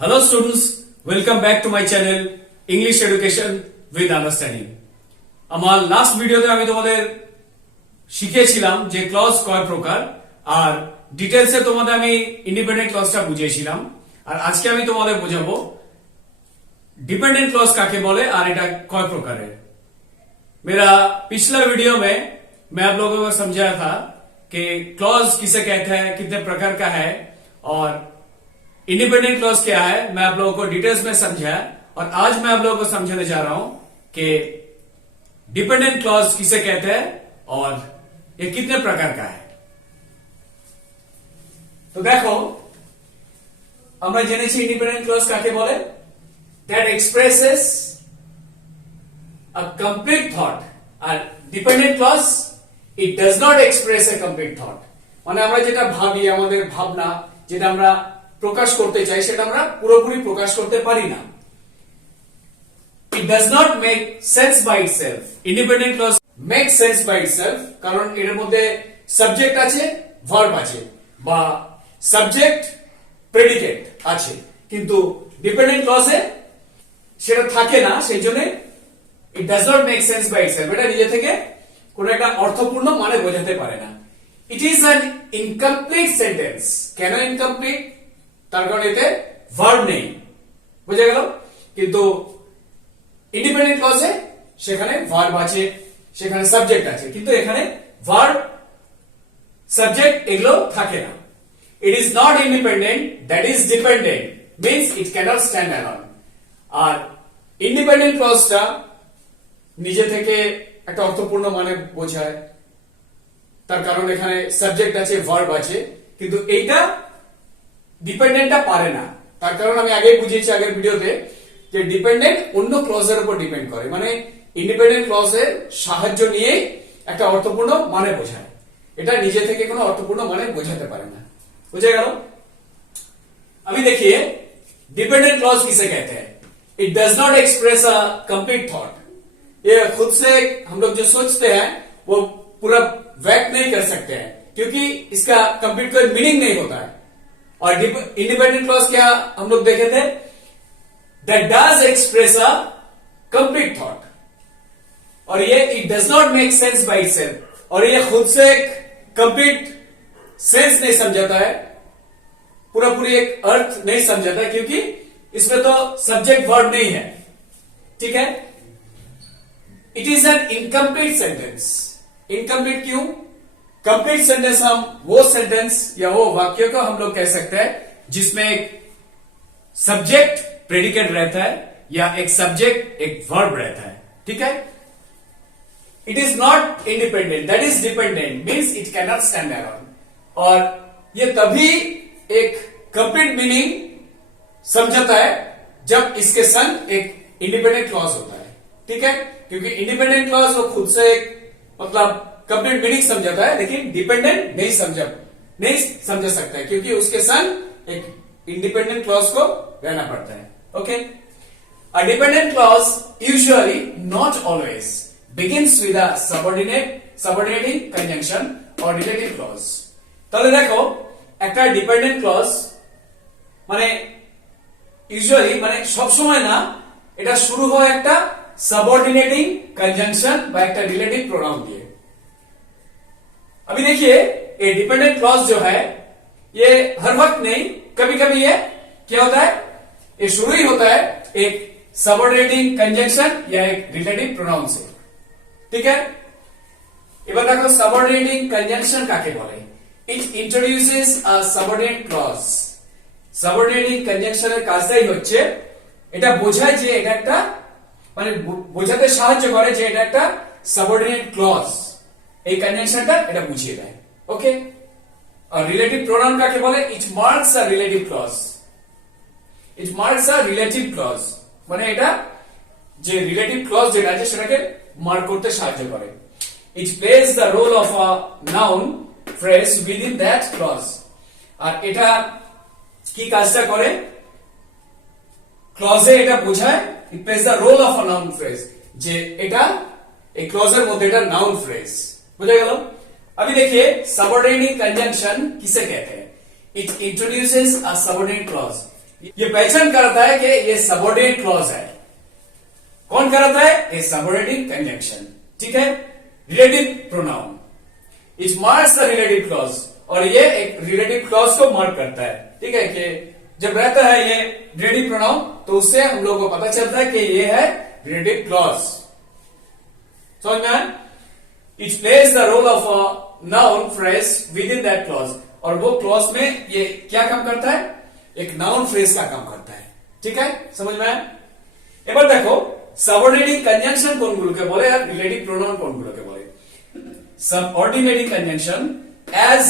Hello students, welcome back to my channel English Education with Understanding. আমার last ভিডিওতে আমি তোমাদের শিখিয়েছিলাম যে ক্লজ কয় প্রকার আর ডিটেইলসে তোমাদের আমি ইন্ডিপেন্ডেন্ট ক্লজটা বুঝিয়েছিলাম আর আজকে আমি তোমাদের বোঝাবো डिपेंडेंट क्लॉज काके बोले और এটা कई प्रकार है। मेरा पिछला वीडियो में मैं आप लोगों को समझाया था कि क्लॉज किसे कहते हैं, कितने प्रकार का है और इंडिपेंडेंट क्लॉज क्या है, मैं आप लोगों को डिटेल्स में समझाया और आज मैं आप लोगों को समझाने जा रहा हूं कि डिपेंडेंट क्लॉज किसे कहते हैं और ये कितने प्रकार का है। तो देखो আমরা জেনেছি इंडिपेंडेंट क्लॉज काके बोले, that expresses a complete thought and dependent clause it does not express a complete thought মানে আমরা যেটা ভাবি আমাদের ভাবনা যেটা আমরা প্রকাশ করতে চাই সেটা আমরা পুরোপুরি প্রকাশ করতে পারি না। it does not make sense by itself, independent clause makes sense by itself কারণ এর মধ্যে সাবজেক্ট আছে ভার্ব আছে বা সাবজেক্ট প্রেডিকেট আছে কিন্তু ডিপেন্ডেন্ট ক্লজে সেটা থাকে না, সেই জন্য it does not make sense by itself, এটা নিজে থেকে কোনো একটা অর্থপূর্ণ মানে বোঝাতে পারে না। It is an incomplete sentence. কেন ইনকমপ্লিট? তার কারণ এতে ভার্ব নেই, বুঝা গেল। কিন্তু ইন্ডিপেন্ডেন্ট ক্লজে সেখানে ভার্ব আছে, সেখানে সাবজেক্ট আছে, কিন্তু এখানে ভার্ব সাবজেক্ট এগুলো থাকে না। It is not independent, that is dependent, means it cannot stand alone. আর ইন্ডিপেন্ডেন্ট ক্লজটা নিজে থেকে একটা অর্থপূর্ণ মানে বোঝায়, তার কারণ এখানে সাবজেক্ট আছে ভার্ব আছে, কিন্তু এইটা ডিপেন্ডেন্টটা পারে না। তার কারণ আমি আগেই বুঝিয়েছি আগের ভিডিওতে যে ডিপেন্ডেন্ট অন্য ক্লজের উপর ডিপেন্ড করে, মানে ইন্ডিপেন্ডেন্ট ক্লজের সাহায্য নিয়ে একটা অর্থপূর্ণ মানে বোঝায়, এটা নিজে থেকে কোনো অর্থপূর্ণ মানে বোঝাতে পারে না। বুঝা গেল? अभी देखिए डिपेंडेंट क्लॉज किसे कहते हैं। It does not express a complete thought, ये खुद से हम लोग जो सोचते हैं वो पूरा व्यक्त नहीं कर सकते हैं क्योंकि इसका कंप्लीट कोई मीनिंग नहीं होता है। और इंडिपेंडेंट क्लॉज क्या हम लोग देखे थे, that does express a complete thought और ये it does not make sense by itself, और ये खुद से एक कंप्लीट सेंस नहीं समझाता है, पूरा पूरी एक अर्थ नहीं समझाता है क्योंकि इसमें तो सब्जेक्ट वर्ब नहीं है। ठीक है, it is an incomplete sentence. Incomplete क्यों? कंप्लीट सेंटेंस हम वो सेंटेंस या वो वाक्य को हम लोग कह सकते हैं जिसमें एक सब्जेक्ट प्रेडिकेट रहता है या एक सब्जेक्ट एक वर्ब रहता है। ठीक है, it is not independent, that is dependent, means it can not stand alone. और ये तभी एक कंप्लीट मीनिंग समझाता है जब इसके संग एक इंडिपेंडेंट क्लॉज होता है। ठीक है, क्योंकि इंडिपेंडेंट क्लॉज वो खुद से एक मतलब कंप्लीट मीनिंग समझाता है लेकिन डिपेंडेंट नहीं समझा सकता है क्योंकि उसके संग एक इंडिपेंडेंट क्लॉज को रहना पड़ता है। Okay, a dependent clause usually not always begins with a subordinating conjunction or relative clause। তাহলে দেখো একটা ডিপেন্ডেন্ট ক্লজ মানে ইউজুয়ালি মানে সব সময় না, এটা শুরু হয় একটা सबऑर्डिनेटिंग कंजंक्शन বা একটা रिलेटिव प्रोनाउन दिए। अभी देखिए ये डिपेंडेंट क्लॉज जो है ये हर वक्त नहीं, कभी कभी ये क्या होता है, ये शुरू ही होता है एक सबऑर्डिनेटिंग कंजंक्शन या एक रिलेटिव प्रोनाउन से। ठीक है, এবার দেখো सबऑर्डिनेटिंग कंजंक्शन কাকে বলে। It introduces a subordinate clause। subordinating conjunction এর কাজটাই হচ্ছে এটা বোঝায় যে এটা একটা মানে বোঝাতে সাহায্য করে যে এটা একটা subordinate clause, এই কনজাংশনটা এটা বুঝিয়ে দেয়। ওকে, আর রিলেটিভ প্রোনাউন কাকে বলে? it marks a relative clause। it marks a relative clause মানে এটা যে রিলেটিভ ক্লজ যেটা আছে সেটাকে মার্ক করতে সাহায্য করে। it plays the role of a noun phrase within that clause। আর এটা কি কাজটা করে? ক্লজে এটা বোঝায় it plays the role of a noun phrase, যে এটা এই ক্লজের মধ্যে এটা নাউন ফ্রেজ। বুঝা গেল? अभी देखिए सबऑर्डिनेटिंग कंजंक्शन किसे कहते हैं। It introduces a subordinate clause. ये पहचान कराता है कि ये सबऑर्डिनेट क्लॉज है। कौन कराता है? ये सबऑर्डिनेट कंजंक्शन, ठीक है। Relative pronoun, it marks the relative clause, और ये एक रिलेटिव क्लॉज को मार्क करता है, ठीक है। कि जब रहता है ये रिलेटिव प्रोनाउन तो उससे हम लोगों को पता चलता है कि ये है रिलेटिव क्लॉज। समझ में आया? It plays the role of a noun phrase within that clause, और वो क्लॉज में ये क्या काम करता है? एक नाउन फ्रेज का काम करता है, ठीक है। समझ में आया? এবার দেখো सबऑर्डिनेटिंग कंजंक्शन কোনগুলোকে বলে আর রিলেটিভ প্রোনাউন কোনগুলোকে বলে। Subordinating conjunction as,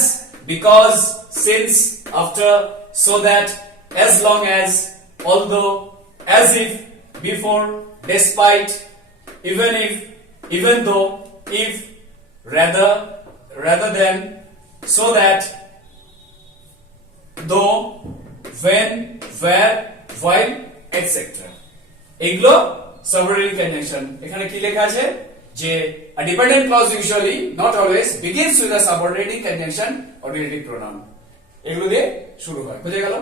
because, since, after, so that, as long as, although, as if, before, despite, even if, even though, if, rather, rather than, so that, though, when, where, while, etc. এগুলো subordinate conjunction. এখানে কি লেখা আছে যে a dependent clause usually not always begins with a subordinating conjunction or relative pronoun, এগুলো দিয়ে শুরু হয়। বুঝে গেল?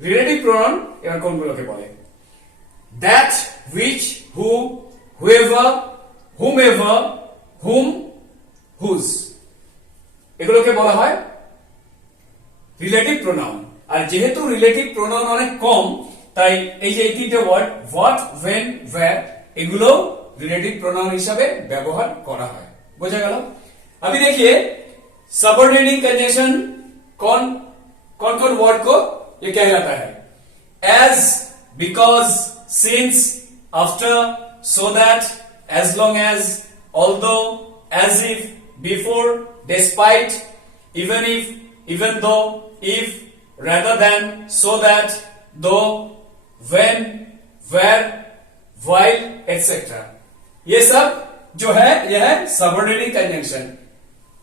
রিলেটিভ প্রোনাউন এবার কোনগুলোকে বলে? that, which, who, whoever, whomever, whom, whose, এগুলোকে বলা হয় রিলেটিভ প্রোনাউন। আর যেহেতু রিলেটিভ প্রোনাউন অনেক কম, তাই এই যে এই তিনটে ওয়ার্ড what, when, where এগুলো रिलेटिव प्रोनाउन हिसाबे व्यवहार करा है। बुझा गया? अभी देखिए सबऑर्डिनेटिंग कंजंक्शन कौन कौन कौन वर्ड को ये कहलाता है? as, because, since, after, so that, as long as, although, as if, before, despite, even if, even though, if, rather than, so that, though, when, where, while, etc. ये सब जो है यह है सबऑर्डिनेटिंग कंजंक्शन।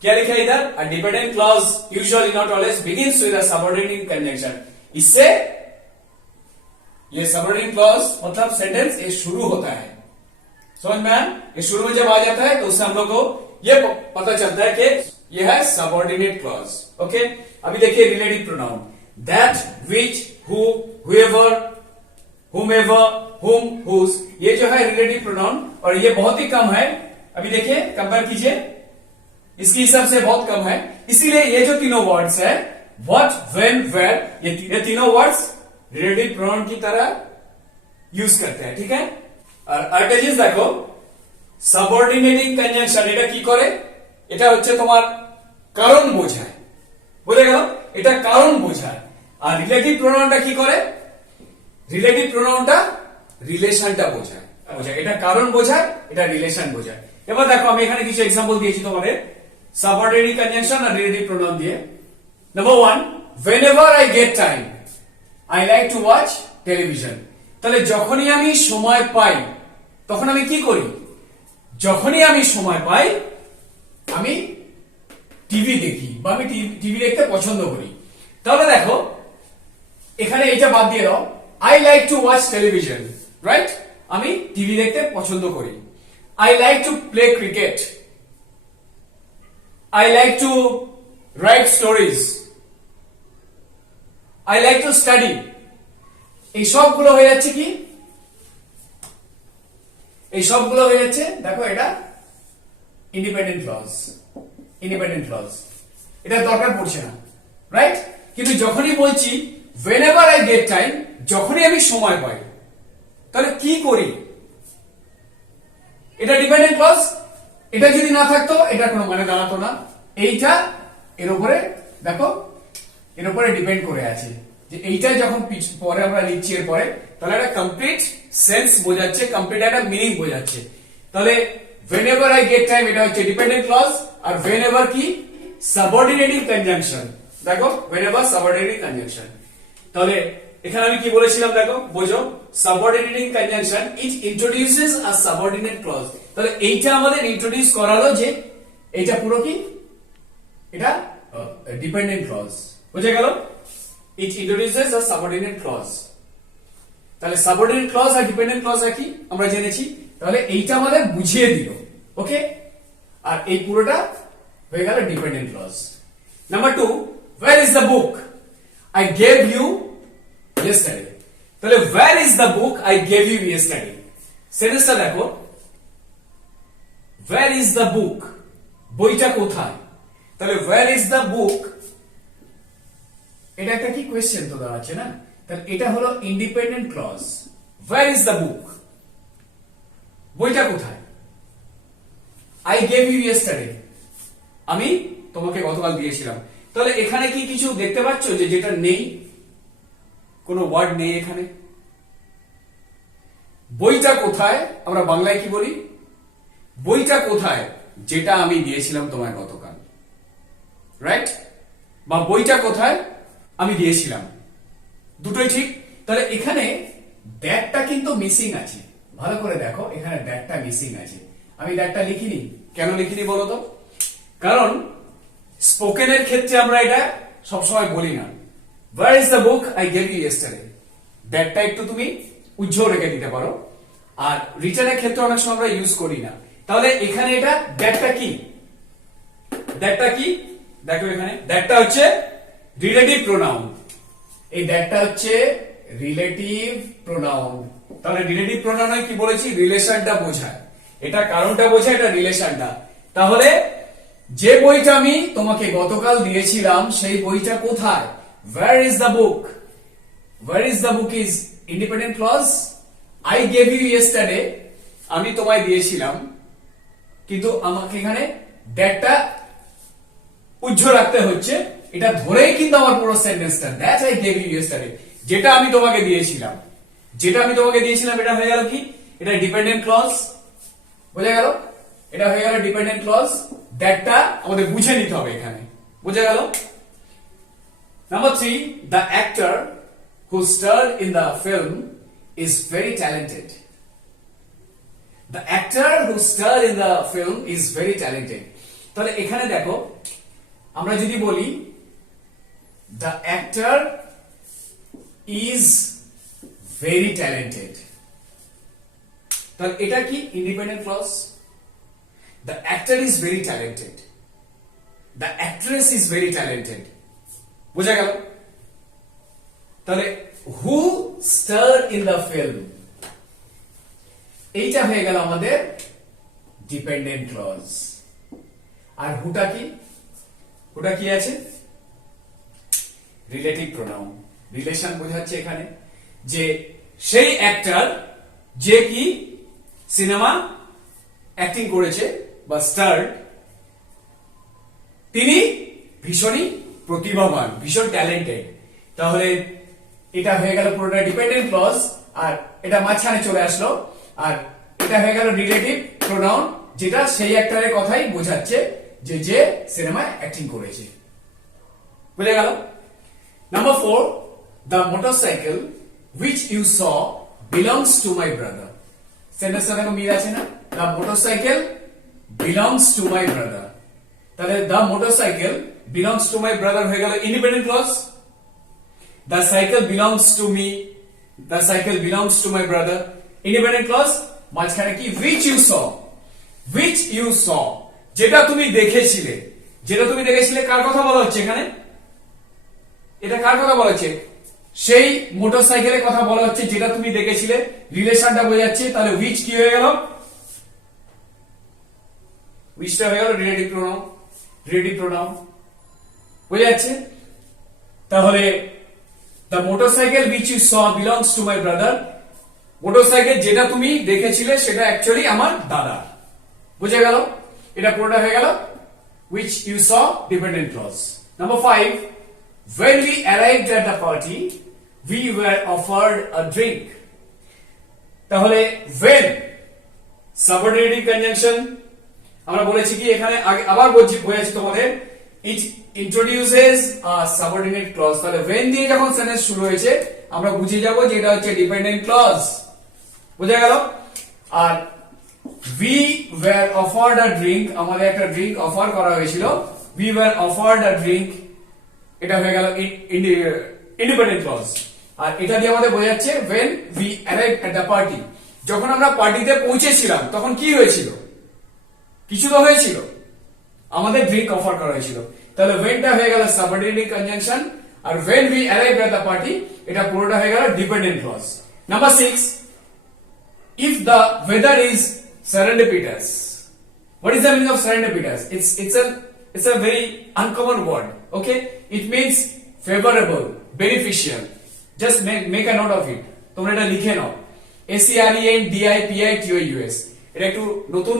क्या लिखा है इधर? A dependent clause usually not always begins with a subordinating conjunction. इससे ये सबऑर्डिनेट क्लॉज मतलब सेंटेंस ये शुरू होता है। समझ में आया? ये शुरू में जब आ जाता है तो उससे हम लोग को ये पता चलता है कि ये है सबऑर्डिनेट क्लॉज। ओके, अभी देखिए relative pronoun that, which, who, whoever, whomever, whom, whose, ये जो है रिलेटिव प्रोनाउन, और ये बहुत ही कम है। अभी देखिए कंपेयर कीजिए, इसके हिसाब से बहुत कम है। इसीलिए ये जो तीनों वर्ड्स है what, when, where, ये तीनों वर्ड्स रिलेटिव प्रोनाउन की तरह यूज करते हैं, ठीक है। और আরেকটা জিনিস দেখো सबऑर्डिनेटिंग कंजंक्शन এটা কি করে? এটা হচ্ছে তোমার কারণ বোঝায়। বুঝে গেল? এটা কারণ বোঝায়। আর রিলেটিভ প্রোনাউনটা কি করে? রিলেটিভ প্রোনাউনটা রিলেশনটা বোঝায়। এটা কারণ বোঝায়, এটা রিলেশন বোঝায়। এবার দেখো আমি এখানে কিছু एग्जांपल দিয়েছি তোমাদের सबऑर्डिनेटिंग कंजंक्शन और रिलेटिव प्रोनाउन দিয়ে। Number 1, whenever I get time I like to watch television। তাহলে যখনই আমি সময় পাই তখন আমি কি করি? যখনই আমি সময় পাই আমি টিভি দেখি বা আমি টিভি দেখতে পছন্দ করি। তাহলে দেখো এখানে এটা বাদ দিয়ে দাও, I like to watch television, right? আমি টিভি দেখতে পছন্দ করি। I like to play cricket, I like to write stories, I like to study। এই সবগুলো হয়ে যাচ্ছে কি? এই সবগুলো হয়ে যাচ্ছে দেখো এটা ইন্ডিপেন্ডেন্ট ক্লজ। ইন্ডিপেন্ডেন্ট ক্লজ এটা দরকার পড়ছে না, রাইট? কিন্তু যখনই বলছি whenever I get time, যখনই আমি সময় পাই, তাহলে কি করি? এটা ডিপেন্ডেন্ট ক্লজ। এটা যদি না থাকতো এটা কোনো মানে দাঁড়াতো না। এইটা এর উপরে দেখো এর উপরে ডিপেন্ড করে আছে যে এইটা যখন পরে আমরা লিখছি এর পরে, তাহলে একটা কমপ্লিট সেন্স বোঝাচ্ছে, কমপ্লিট একটা মিনিং বোঝাচ্ছে। তাহলে whenever I get time এটা হচ্ছে ডিপেন্ডেন্ট ক্লজ, আর whenever কি সাবঅর্ডিনেটিং কনজাংশন। দেখো whenever সাবঅর্ডিনেটিং কনজাংশন। তাহলে এখানে আমি কি বলেছিলাম দেখো বোঝো, subordinating conjunction it introduces a subordinate clause. তাহলে এইটা আমাদের ইন্ট্রোডিউস করালো যে এইটা পুরো কি এটা ডিপেন্ডেন্ট ক্লজ। বুঝে গেল? It introduces a subordinate clause. তাহলে সাবঅর্ডিনেট ক্লজ আর ডিপেন্ডেন্ট ক্লজ কি আমরা জেনেছি। তাহলে এইটা আমাদের বুঝিয়ে দিল, ওকে। আর এই পুরোটা হয়ে গেল dependent clause. Number 2, where is the book? I gave you yesterday. তাহলে where is the book I gave you yesterday? সেন্টেন্সটা দেখো, where is the book? বইটা কোথায়? তাহলে where is the book? এটা একটা কি কোশ্চেন তো দাঁড়াচ্ছে না? তাহলে এটা হলো independent clause. where is the book? বইটা কোথায়? I gave you yesterday. আমি তোমাকে গতকাল দিয়েছিলাম। তাহলে এখানে কি কিছু দেখতে পাচ্ছ যে যেটা নেই? কোনো ওয়ার্ড নেই এখানে। বইটা কোথায় আমরা বাংলায় কি বলি? বইটা কোথায় যেটা আমি দিয়েছিলাম তোমায় গতকাল, রাইট? বা বইটা কোথায় আমি দিয়েছিলাম, দুটোই ঠিক। তাহলে এখানে দ্যাটটা কিন্তু মিসিং আছে, ভালো করে দেখো, এখানে দ্যাটটা মিসিং আছে। আমি দ্যাটটা লিখিনি, কেন লিখিনি বলো তো? কারণ স্পোকেনের ক্ষেত্রে আমরা এটা সবসময় বলি না, where is the book I gave you yesterday? দ্যাটটা একটু তুমি উজ্জ্বল রেখে দিতে পারো। আর রিটার্নের ক্ষেত্রে অনেক সময় আমরা ইউজ করি না। তাহলে এখানে এটা দ্যাটটা কি? দ্যাটটা কি দেখো, এখানে দ্যাটটা হচ্ছে রিলেটিভ প্রোনাউন। এই দ্যাটটা হচ্ছে রিলেটিভ প্রোনাউন। তাহলে রিলেটিভ প্রোনাউনে কি বলেছি? রিলেশনটা বোঝায়, এটা কারণটা বোঝায়, এটা রিলেশনটা। তাহলে যে বইটা আমি তোমাকে গতকাল দিয়েছিলাম সেই বইটা কোথায়? where is the book? where is the book is independent clause. I gave you yesterday, আমি তোমায় দিয়েছিলাম, কিন্তু আমাকে এখানে দ্যাটটা উজ্জ্বল রাখতে হচ্ছে। এটা ধরেই কিন্তু আমার পুরো সেন্টেন্সটা, that I gave you yesterday, যেটা আমি তোমাকে দিয়েছিলাম, যেটা আমি তোমাকে দিয়েছিলাম, এটা হয়ে গেল কি? এটা ডিপেন্ডেন্ট ক্লজ, বোঝা গেল? এটা হয়ে গেল ডিপেন্ডেন্ট ক্লজ। দ্যাটটা আমাদের বুঝে নিতে হবে এখানে, বোঝা গেল? Number 3, the actor who starred in the film is very talented. The actor who starred in the film is very talented. তাহলে এখানে দেখো, আমরা যদি বলি the actor is very talented, তাহলে এটা কি? Independent clause. The actor is very talented. The actress is very talented. বোঝা গেল? তাহলে who starred in the film, এইটা হয়ে গেল আমাদের ডিপেন্ডেন্ট ক্লজ। আর হুটা কি? হুটা কি আছে? রিলেটিভ প্রোনাউন, রিলেশন বোঝাচ্ছে এখানে, যে সেই অ্যাক্টর যে কি সিনেমা অ্যাক্টিং করেছে বা স্টার্ড, তিনি ভীষণই প্রতিভাবান, ভীষণ ট্যালেন্টেড। তাহলে এটা হয়ে গেল পুরোটা ডিপেন্ডেন্ট ক্লজ, আর এটা মাঝখানে চলে আসলো, আর এটা হয়ে গেল রিলেটিভ প্রোনাউন, যেটা সেই অ্যাক্টরের কথাই বোঝাচ্ছে যে যে সিনেমায় অ্যাক্টিং করেছে। বুঝে গেল? Number 4, the motorcycle which you saw belongs to my brother. সেন্টেন্সটা দেখো মিল আছে না? the motorcycle belongs to my brother. তাহলে the motorcycle belongs to my brother হয়ে গেল independent clause. the cycle belongs to me, the cycle belongs to my brother, independent clause. মাঝখানে কি? which you saw, which you saw, যেটা তুমি দেখেছিলে, যেটা তুমি দেখেছিলে, কার কথা বলা হচ্ছে এখানে? এটা কার কথা বলা হচ্ছে? সেই মোটরসাইকেলের কথা বলা হচ্ছে, যেটা তুমি দেখেছিলে, রিলেশনটা বোঝাচ্ছে। তাহলে which কি হয়ে গেল? whichটা হয়ে গেল রিলেটিভ প্রোনাউন, রিলেটিভ প্রোনাউন, বোঝা যাচ্ছে? তাহলে the motorcycle which you saw belongs to my brother, motorcycle যেটা তুমি দেখেছিলে সেটা অ্যাকচুয়ালি আমার দাদা। বুঝে গেল? এটা পুরোটা হয়ে গেল which you saw dependent clause. Number 5, when we arrived at the party we were offered a drink. তাহলে when subordinating conjunction, আমরা বলেছি কি এখানে আবার বলেছি তোমাদের, it introduces a subordinate clause. তাহলে when দিয়ে যখন সেন্টেন্স শুরু হয়েছে আমরা বুঝে যাব যে এটা হচ্ছে ডিপেন্ডেন্ট ক্লজ। বুঝা গেল? আর we were offered a drink, আমাদের একটা ড্রিঙ্ক অফার করা হয়েছিল, we were offered a drink, এটা হয়ে গেল ইন্ডিপেন্ডেন্ট ক্লজ। আর এটা দিয়ে আমাদের বোঝাচ্ছে when we arrived at the party, যখন আমরা পার্টিতে পৌঁছেছিলাম তখন কি হয়েছিল? কিছু তো হয়েছিল, আমাদের ড্রিঙ্ক অফার করা হয়েছিল। তাহলে whenটা হয়ে গেল সাবঅর্ডিনেটিং কনজাংশন, আর when we arrived at the party এটা পুরোটা হয়ে গেল dependent clause. Number 6, if the weather is serendipitous. What is the meaning of serendipitous? It's a very uncommon word. Okay, it means favorable, beneficial. Just make a note of it. তোমরা এটা লিখে নাও, SERENDIPITOUS। এটা একটু নতুন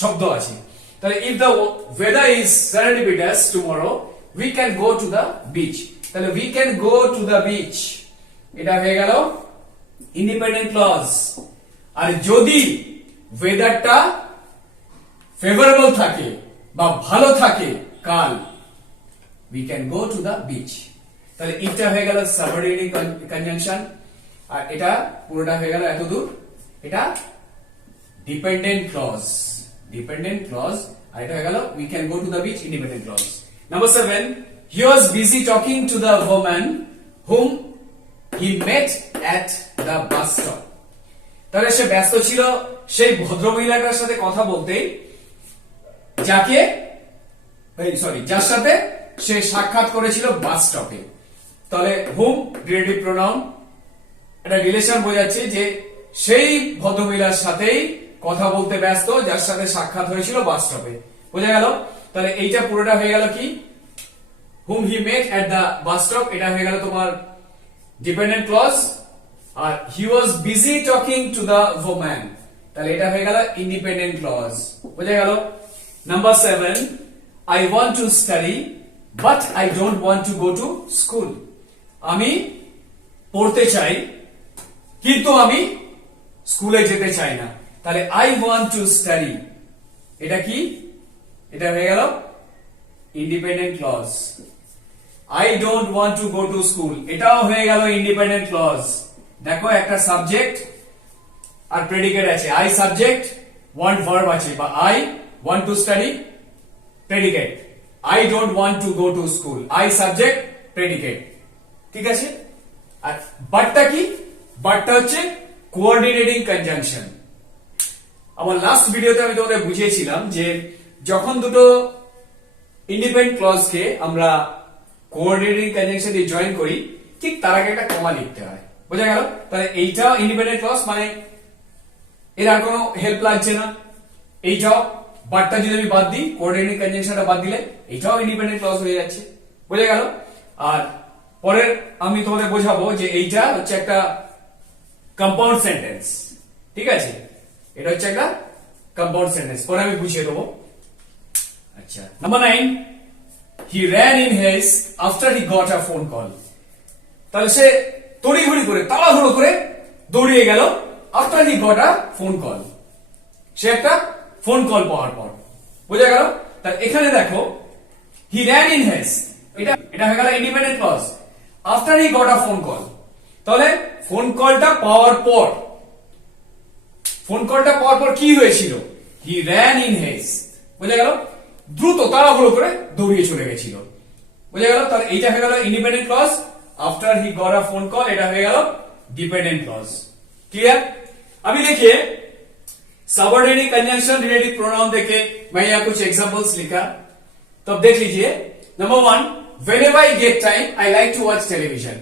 শব্দ আছে। তাহলে if the weather is serendipitous tomorrow, we can go to the beach. তাহলে we can go to the beach, এটা হয়ে গেল ইন্ডিপেন্ডেন্ট ক্লজ। আর যদি ওয়েদারটা ফেভারেবল থাকে বা ভালো থাকে কাল, we can go to the beach। তাহলে এটা হয়ে গেল সাবঅর্ডিনেটিং কনজাংশন, আর এটা পুরোটা হয়ে গেল এতদূর এটা ডিপেন্ডেন্ট ক্লজ। ডিপেন্ডেন্ট ক্লজ, আর এটা হয়ে গেল we can go to the beach, independent clause. Number 7, he was busy talking to the woman whom he met at the bus stop। তাহলে সে ব্যস্ত ছিল সেই ভদ্রমহিলাটার সাথে কথা বলতে, যার সাথে সে সাক্ষাৎ করেছিল বাস স্টপে। তাহলে হুম রিলেটিভ প্রোনাউন, এটা রিলেশন বোঝাচ্ছে যে সেই ভদ্রমহিলার সাথেই কথা বলতে ব্যস্ত যার সাথে সাক্ষাৎ হয়েছিল বাস স্টপে। বোঝা গেল? তাহলে এইটা পুরোটা হয়ে গেল কি, whom he met at the bus stop, এটা হয়ে গেল তোমার ডিপেন্ডেন্ট ক্লজ। আর he was busy talking to the woman, তাহলে এটা হয়ে গেল ইন্ডিপেন্ডেন্ট ক্লজ। বোঝা গেল? Number 7, I want to study but I don't want to go to school। আমি পড়তে চাই কিন্তু আমি স্কুলে যেতে চাই না। তাহলে I want to study, এটা কি, এটা হয়ে গেল independent clause. I don't want to go to school, এটাও হয়ে গেল ইন্ডিপেন্ডেন্ট ক্লজ। দেখো একটা সাবজেক্ট আর প্রেডিকেট আছে, I সাবজেক্ট, want ভার্ব আছে, বা I want to study predicate, I don't want to go to school, I subject predicate. ঠিক আছে? আর বাটটা কি, বাটটা হচ্ছে কোঅর্ডিনেটিং কনজাংশন। আমার লাস্ট ভিডিওতে আমি তোমাদের বুঝিয়েছিলাম যে যখন দুটো ইন্ডিপেন্ডেন্ট ক্লজকে আমরা কোঅর্ডিনেটিং কনজাংশন দিয়ে জয়েন করি, ঠিক তার আগে একটা কমা লিখতে হয়। বোঝা গেল? তাহলে এইটা ইন্ডিপেন্ডেন্ট ক্লজ, মানে এর আর কোনো হেল্প লাগছে না। এইটাও বাটটা যদি আমি বাদ দিই, কোঅর্ডিনেটিং কনজাংশনটা বাদ দিলে এইটাও ইন্ডিপেন্ডেন্ট ক্লজ হয়ে যাচ্ছে। বোঝা গেল? আর পরের আমি তোমাদের বোঝাবো যে এইটা হচ্ছে একটা কম্পাউন্ড সেন্টেন্স। ঠিক আছে? এটা হচ্ছে একটা কম্পাউন্ড সেন্টেন্স, পরে আমি বুঝিয়ে দেবো। আচ্ছা, number 9, he ran in haste after he got a phone call। তাহলে সে তড়িঘড়ি করে তাড়াহুড়ো করে দৌড়িয়ে গেল after he got a phone call, সে একটা ফোন কল পাওয়ার পর। বোঝা গেল? তাহলে এখানে দেখো he ran in haste, এটা হয়ে গেল independent clause. after he got a phone call, তাহলে ফোন কলটা পাওয়ার পর, ফোন কলটা পাওয়ার পর কি হয়েছিল, he ran in haste। বোঝা গেল? দ্রুত তাড়াহুড়ো করে দৌড়িয়ে চলে গেছিল। বোঝা গেল? তাহলে এইটা হয়ে গেল independent clause. after he got a phone call, এটা হয়ে গেল डिपेंडेंट क्लॉज। क्लियर? अभी देखिए सबऑर्डिनेट कंजंक्शन रिलेटिव प्रोनाउन देखे मैं यहाँ कुछ एग्जांपल्स लिखा, तो अब देख लीजिए। Number 1, whenever I get time I like to watch television।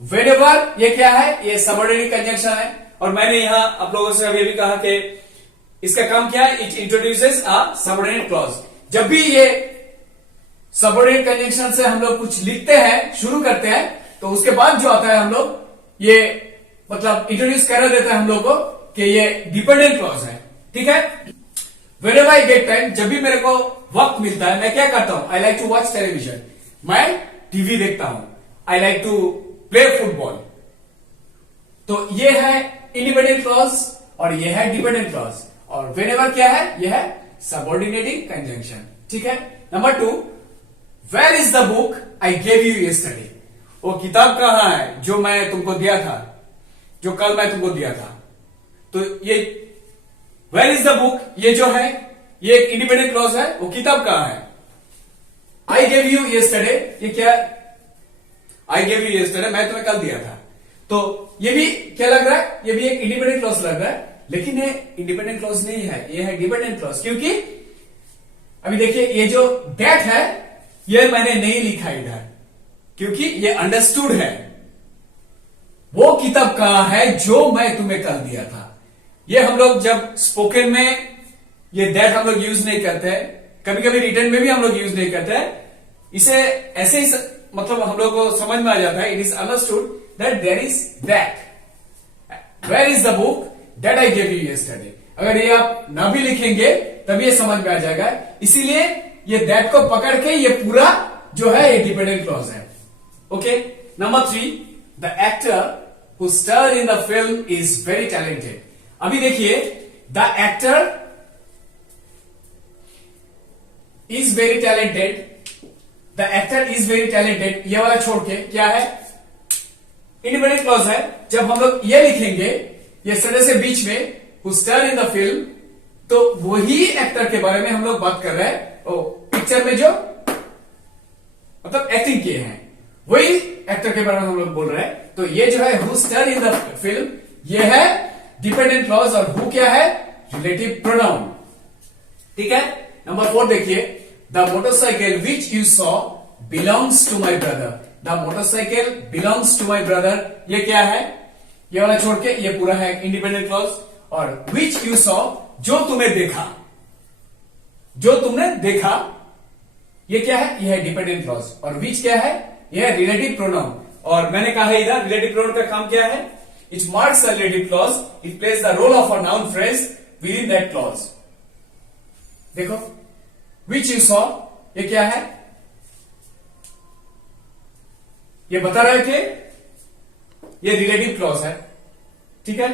whenever ये क्या है, ये सबऑर्डिनेट कंजंक्शन है, और मैंने यहाँ आप लोगों से अभी भी कहा कि इसका काम क्या है, it introduces a subordinate clause. जब भी ये सबऑर्डिनेट कंजंक्शन से हम लोग कुछ लिखते हैं, शुरू करते हैं, तो उसके बाद जो आता है हम लोग ये मतलब इंट्रोड्यूस कर देता है हम लोग को कि ये डिपेंडेंट क्लॉज है। ठीक है? Whenever I get time, जब भी मेरे को वक्त मिलता है मैं क्या करता हूं, I like to watch television, मैं टीवी देखता हूं, I like to play football. तो ये है इंडिपेंडेंट क्लॉज और ये है डिपेंडेंट क्लॉज, और whenever क्या है, ये है सबऑर्डिनेटिंग कंजंक्शन। ठीक है? Number 2, where is the book I gave you yesterday. वो किताब कहां है जो मैं तुमको दिया था, जो कल मैं तुमको दिया था। तो ये वेयर इज द बुक, ये जो है ये एक इंडिपेंडेंट क्लॉज है, वो किताब कहां है। आई गेव यू यस्टरडे, ये क्या, आई गेव यू यस्टरडे मैं तुम्हें कल दिया था। तो ये भी क्या लग रहा है, ये भी एक इंडिपेंडेंट क्लॉज लग रहा है, लेकिन ये इंडिपेंडेंट क्लॉज नहीं है, ये है डिपेंडेंट क्लॉज। क्योंकि अभी देखिए ये जो दैट है ये मैंने नहीं लिखा इधर, क्योंकि ये अंडरस्टूड है, वो किताब कहां है जो मैं तुम्हें कल दिया था। ये हम लोग जब स्पोकन में ये दैट हम लोग यूज नहीं करते हैं, कभी कभी रिटर्न में भी हम लोग यूज नहीं करते हैं। इसे ऐसे ही मतलब हम लोग को समझ में आ जाता है। It is understood that there is that, where is the book that I gave you yesterday. अगर ये आप ना भी लिखेंगे तब ये समझ में आ जाएगा। इसीलिए ये दैट को पकड़ के ये पूरा जो है ये डिपेंडेंट क्लॉज है। Okay, number 3, the actor who star in the film is very talented. अभी देखिए, the actor is very talented, the actor is very talented, ये वाला छोड़ के क्या है, इंडिपेंडेंट क्लॉज है। जब हम लोग ये लिखेंगे ये सडे से बीच में who star in the film, तो वही एक्टर के बारे में हम लोग बात कर रहे हैं। ओ पिक्चर में जो मतलब एक्टिंग किए हैं वही एक्टर के बारे में हम लोग बोल रहे हैं। तो ये जो है who star in the film, ये है डिपेंडेंट क्लॉज, और हु क्या है, रिलेटिव प्रोनाउन। ठीक है, नंबर 4 देखिए, the motorcycle which you saw belongs to my brother. The motorcycle belongs to my brother, ये क्या है, ये वाला छोड़ के ये पूरा है इंडिपेंडेंट क्लॉज। और विच यू सॉ, जो तुम्हें देखा, जो तुमने देखा, ये क्या है, यह है डिपेंडेंट क्लॉज। और विच क्या है, यह है रिलेटिव प्रोनाउन। और मैंने कहा है इधर रिलेटिव प्रोनाउन का काम क्या है, it marks a relative clause, it plays the role of a noun phrase within that clause. देखो, विच यू सॉ, ये क्या है, ये बता रहा है कि ये रिलेटिव क्लॉज है। ठीक है,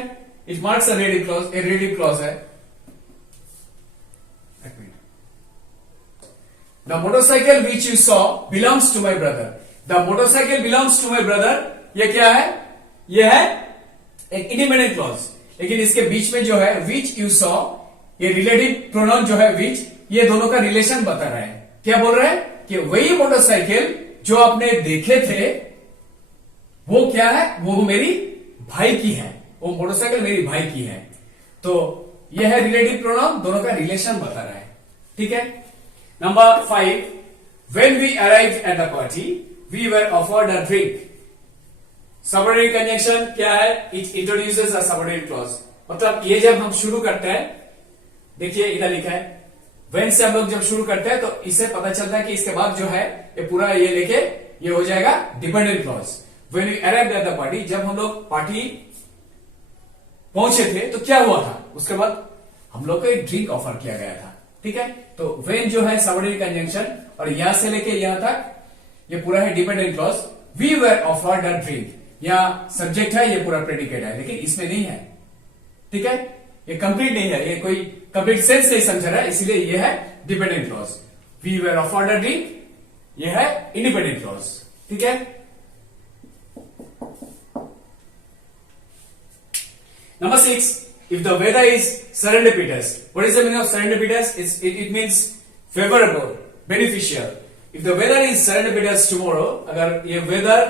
it marks a relative clause, a relative clause है। The motorcycle which you saw belongs to my brother. The motorcycle belongs to my brother, ये क्या है, ये है एक इंडिपेंडेंट क्लॉज। लेकिन इसके बीच में जो है विच यू सॉ, ये रिलेटिव प्रोनाउन जो है विच, ये दोनों का रिलेशन बता रहा है। क्या बोल रहे हैं कि वही मोटरसाइकिल जो आपने देखे थे वो क्या है, वो मेरी भाई की है, वो मोटरसाइकिल मेरी भाई की है। तो यह है रिलेटिव प्रोनाउन, दोनों का रिलेशन बता रहा है। ठीक है, number 5, when we arrived at the party we were offered a drink। Subordinate conjunction क्या है, it introduces a subordinate clause. मतलब ये जब हम शुरू करते हैं, देखिए इधर लिखा है when से हम लोग जब शुरू करते हैं तो इससे पता चलता है कि इसके बाद जो है ये पूरा ये लेके ये हो जाएगा dependent clause. when we arrived at the party, जब हम लोग पार्टी पहुंचे थे तो क्या हुआ था, उसके बाद हम लोग को एक ड्रिंक ऑफर किया गया था। ठीक है, तो when जो है सबऑर्डिनेट कंजंक्शन, और यहां से लेके यहां तक ये पूरा है dependent clause. we were offered a drink, यहाँ सब्जेक्ट है, ये पूरा प्रेडिकेट है, लेकिन इसमें नहीं है। ठीक है, ये कंप्लीट नहीं है, ये कोई कंप्लीट सेंस नहीं समझ रहा है, इसीलिए ये है dependent clause. we were offered a drink, ये है इंडिपेंडेंट क्लॉज। ठीक है, number 6, if the weather is serendipitous, what is the meaning of serendipitous? It means favorable, beneficial. If the weather is serendipitous tomorrow, अगर ये weather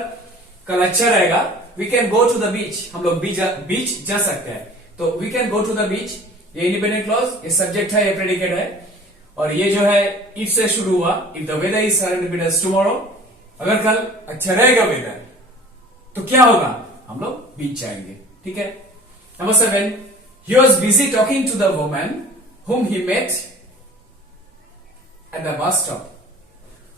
कल अच्छा रहेगा, we can go to the beach, हम लोग बीच जा सकते हैं। तो we can go to the beach, ये इंडिपेंडेंट क्लॉज, ये सब्जेक्ट है, ये प्रेडिकेट है, और ये जो है if से शुरू हुआ। if the weather is serendipitous tomorrow, अगर कल अच्छा रहेगा वेदर तो क्या होगा, हम लोग बीच जाएंगे। ठीक है, number 7, he was busy talking to the woman whom he met at the bus stop।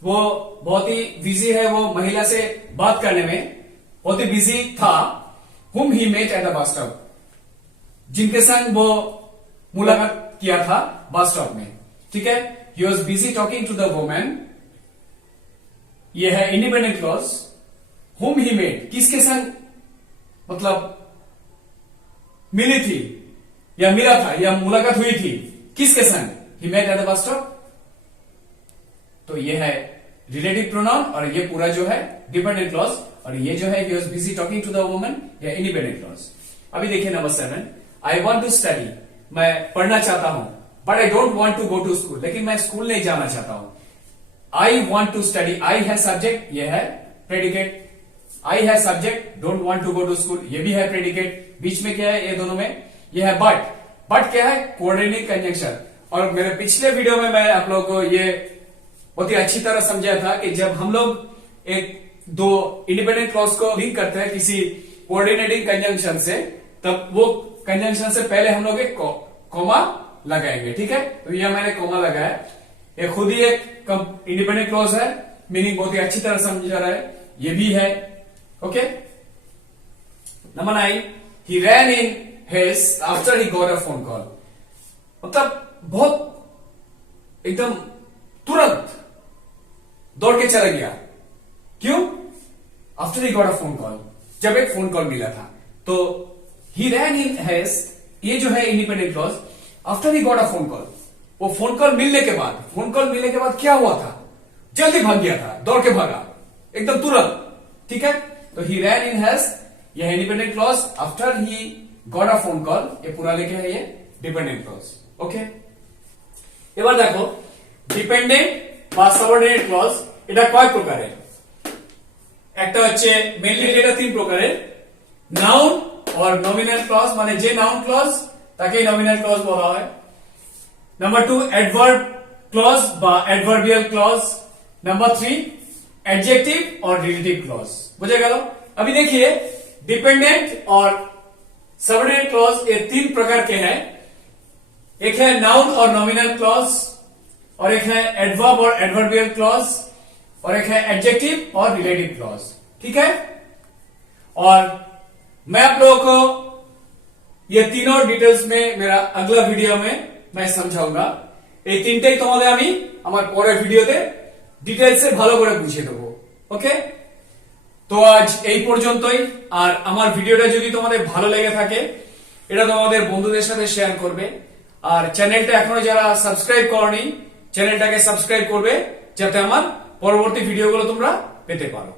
वो बहुत ही बिजी है, वो महिला से बात करने में बहुत ही बिजी था। whom he met at the bus stop, जिनके संग वो मुलाकात किया था बस स्टॉप में। ठीक है, he was busy talking to the woman, ये है independent clause. whom he met, किसके संग मतलब मिली थी या मिला था या मुलाकात हुई थी, किसके संग, he met at the bus stop, तो ये है रिलेटिव प्रोनाउन, और ये पूरा जो है डिपेंडेंट क्लॉज, और ये जो है he was busy talking to the woman, या इंडिपेंडेंट क्लॉज। अभी देखिए number 7, I want to study, मैं पढ़ना चाहता हूं, but I don't want to go to school, लेकिन मैं स्कूल नहीं जाना चाहता हूं। I want to study, I है सब्जेक्ट, ये है प्रेडिकेट, I है subject, don't want to go to school, ये भी है प्रेडिकेट, बीच में क्या है, ये दोनों में ये है बट क्या है, कोऑर्डिनेट कंजंक्शन। और मेरे पिछले वीडियो में मैं आप लोगों को ये बहुत ही अच्छी तरह समझाया था कि जब हम लोग एक दो इंडिपेंडेंट क्लॉज को लिंक करते हैं किसी कोऑर्डिनेटिंग कंजंक्शन से, तब वो कंजंक्शन से पहले हम लोग एक कॉमा लगाएंगे, ठीक है। तो यह मैंने कॉमा लगाया, ये खुद ही एक इंडिपेंडेंट क्लॉज है, मीनिंग बहुत ही अच्छी तरह समझा रहा है, ये भी है, okay. Number 9, he ran in haste after he got a phone call। मतलब बहुत एकदम तुरंत दौड़ के चला गया, क्यों? After he got a phone call, जब एक फोन कॉल मिला था। तो ही रैन इन हेस्ट, ये जो है independent clause, after he got a phone call, वो फोन कॉल मिलने के बाद, फोन कॉल मिलने के बाद क्या हुआ था? जल्दी भाग गया था, दौड़ के भागा एकदम तुरंत, ठीक है। तो ही रैन इन हेस्ट, यह independent clause, after he got a phone call, ये पूरा लेके है ये डिपेंडेंट क्लॉज, ओके। এবার দেখো ডিপেন্ডেন্ট বা সাবঅর্ডিনেট ক্লজ এটা কয় প্রকারের। একটা হচ্ছে মেইনলি এটা তিন প্রকারের, নাউন অর নমিনাল ক্লজ, মানে যে নাউন ক্লজ তাকেই নমিনাল ক্লজ বলা হয়। নাম্বার 2 অ্যাডভার্ব ক্লজ বা অ্যাডভার্বিয়াল ক্লজ। नंबर 3 एडजेक्टिव और रिलेटिव क्लॉज। बुझे गया? अभी देखिए डिपेंडेंट और सबऑर्डिनेट क्लॉज ये तीन प्रकार के हैं, एक है नाउन और नॉमिनल क्लॉज, और एक है एडवर्ब और एडवर्बियल क्लॉज, और एक है एडजेक्टिव और रिलेटिव क्लॉज, ठीक है। और मैं आप लोगों को ये तीनों डिटेल्स में मेरा अगला वीडियो में मैं समझाऊंगा। এই তিনটেই তোমাদের আমি আমার পরের ভিডিওতে ডিটেইলসে ভালো করে বুঝিয়ে দেবো, ওকে। তো আজ এই পর্যন্তই, আর আমার ভিডিওটা যদি তোমাদের ভালো লেগে থাকে এটা তোমাদের বন্ধুদের সাথে শেয়ার করবে, আর চ্যানেলটা এখনো যারা সাবস্ক্রাইব করনি চ্যানেলটাকে সাবস্ক্রাইব করবে, যাতে আমার পরবর্তী ভিডিওগুলো তোমরা পেতে পারো।